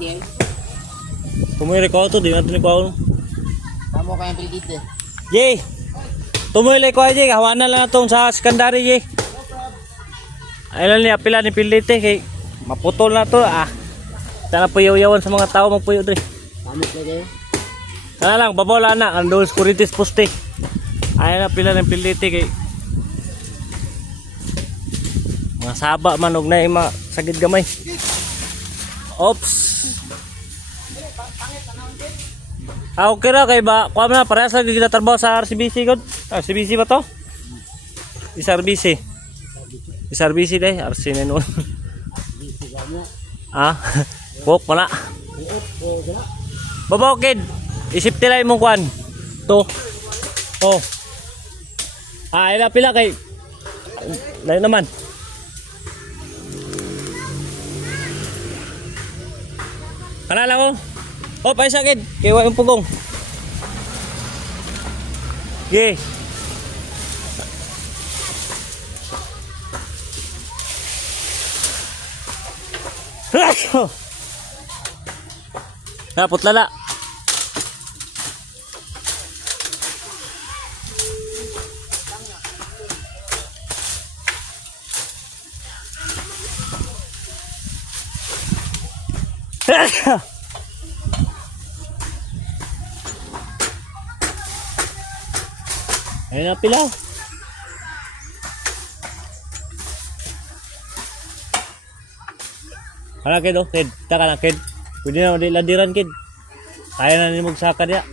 Pilite. Tumuloy ko to, di natin ko. Kamu kayang pilite. Jay. Tumuloy ko Jay, hawanan lang natong sa secondary Jay. Ayun ni apila ni Pilite kay maputol na to ah. Sana puyaw-yawan sa mga tao magpuyo dre. Pamit na kayo. Kana lang babola na ando securities poste. Ayun na pila ng Pilite kay mga saba man og naay sagid gamay. Oops. Okay ra kay ba kuha na parehas lang kita trabaho sa RCBC god. RCBC ba to? RCBC. RCBC deh, RC na noon. Ah, pok pala. Babaw kid, isip tilay mong kuan. To. Oh. Ah, ila pila kay lain naman. Kana lang oh. Oh, paisa kid, kay wa yung pugong. Ge. Ha, putlala. Ayun na pila. Kala kid oh, kid. Taka na kid. Pwede na ladiran kid. Kaya na ni magsaka dia.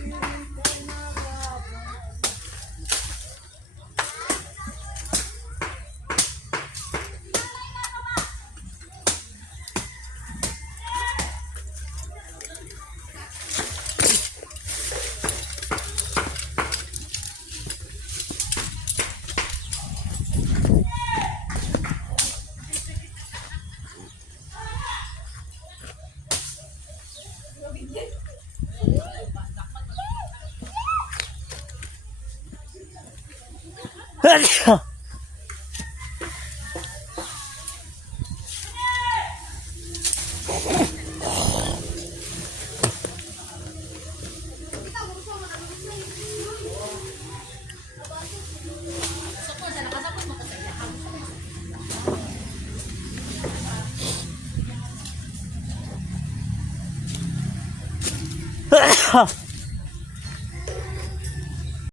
Ha!